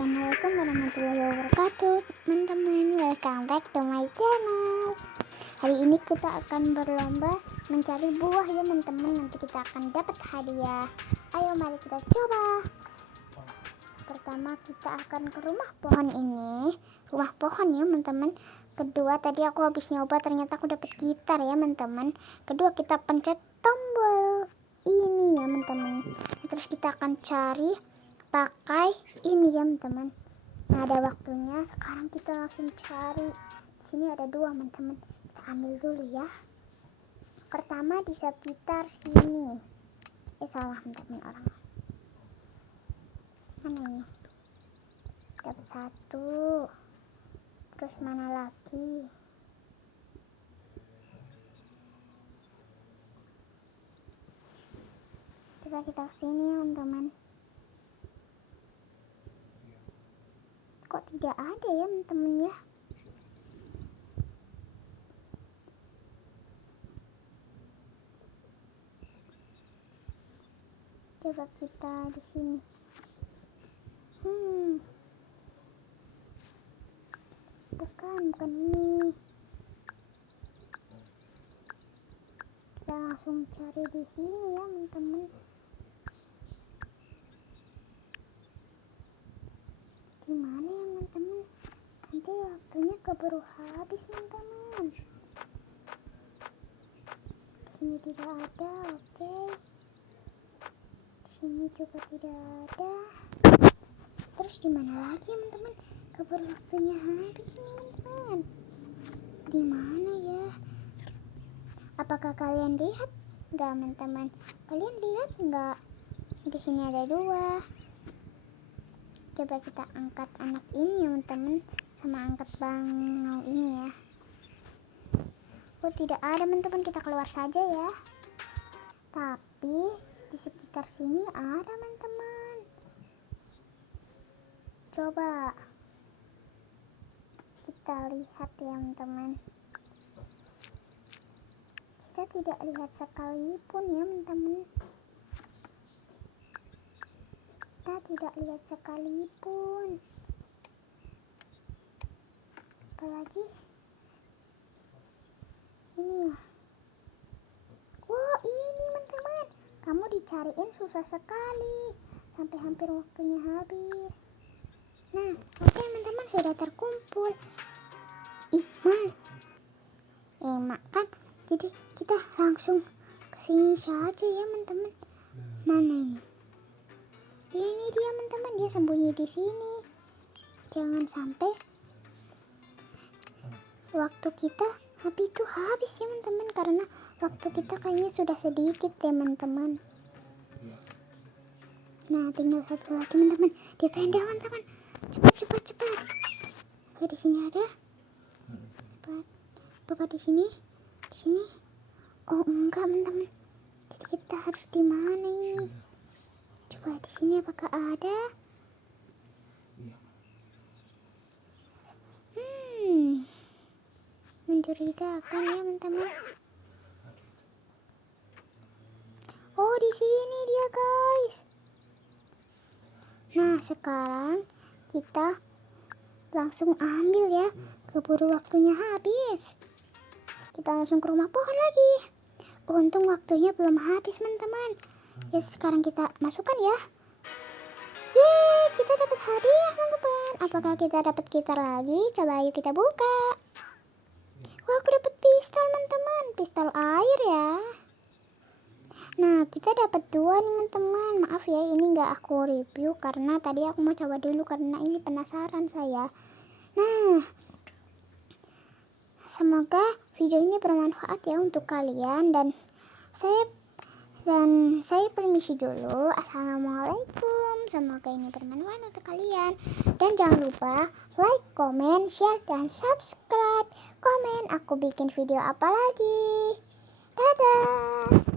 Assalamualaikum warahmatullahi wabarakatuh. Teman-teman, welcome back to my channel. Hari ini kita akan berlomba mencari buah ya teman-teman. Nanti kita akan dapat hadiah. Ayo mari kita coba. Pertama kita akan ke rumah pohon ini. Rumah pohon ya teman-teman. Kedua tadi aku habis nyoba ternyata aku dapat gitar ya teman-teman. Kedua kita pencet tombol ini ya teman-teman. Terus kita akan cari pakai ini ya teman-teman. Nah, ada waktunya. Sekarang kita langsung cari. Di sini ada dua teman-teman. Kita ambil dulu ya. Pertama di sekitar sini. Salah teman-teman orangnya. Mana ini? Dapat satu. Terus mana lagi? Coba kita kesini ya teman-teman. Kok tidak ada ya teman-teman ya? Coba kita di sini. Bukan ini. Kita langsung cari di sini ya teman-teman. Gimana ya teman-teman? Nanti waktunya keburu habis teman-teman. Di sini tidak ada, oke. Di sini juga tidak ada. Terus di mana lagi teman-teman? Keburu waktunya habis teman-teman. Di mana ya? Apakah kalian lihat enggak teman-teman? Kalian lihat enggak? Di sini ada dua. Coba kita angkat anak ini ya teman-teman, sama angkat bangau ini ya. Oh tidak ada teman-teman, kita keluar saja ya. Tapi di sekitar sini ada teman-teman. Coba kita lihat ya teman-teman. Kita tidak lihat sekalipun ya teman-teman. Kita tidak lihat sekalipun. Apalagi ini ya. Wow, ini teman-teman. Kamu dicariin susah sekali. Sampai hampir waktunya habis. Nah, oke teman-teman, sudah terkumpul. Emak kan. Jadi kita langsung kesini saja ya teman-teman. Mana ini? Ini dia teman-teman, dia sembunyi di sini. Jangan sampai waktu kita habis ya teman-teman, karena waktu kita kayaknya sudah sedikit teman-teman. Nah, tinggal satu lagi teman-teman. Di tenda teman-teman. Cepat. Oh, di sini ada. Apa di sini? Di sini. Oh, enggak teman-teman. Jadi kita harus di mana ini? Coba di sini apakah ada? Mencurigakan ya teman-teman. Oh, di sini dia guys. Nah, sekarang kita langsung ambil ya. Keburu waktunya habis. Kita langsung ke rumah pohon lagi. Untung waktunya belum habis teman-teman. Ya sekarang kita masukkan ya. Yeay, kita dapat hadiah teman-teman. Apakah kita dapat gitar lagi? Coba ayo kita buka. Wah, aku dapat pistol teman-teman. Pistol air ya. Nah, kita dapat dua teman-teman. Maaf ya, ini nggak aku review karena tadi aku mau coba dulu karena ini penasaran saya. Nah, semoga video ini bermanfaat ya untuk kalian, dan saya permisi dulu. Assalamualaikum. Semoga ini bermanfaat untuk kalian. Dan jangan lupa like, comment, share, dan subscribe. Komen aku bikin video apa lagi. Dadah.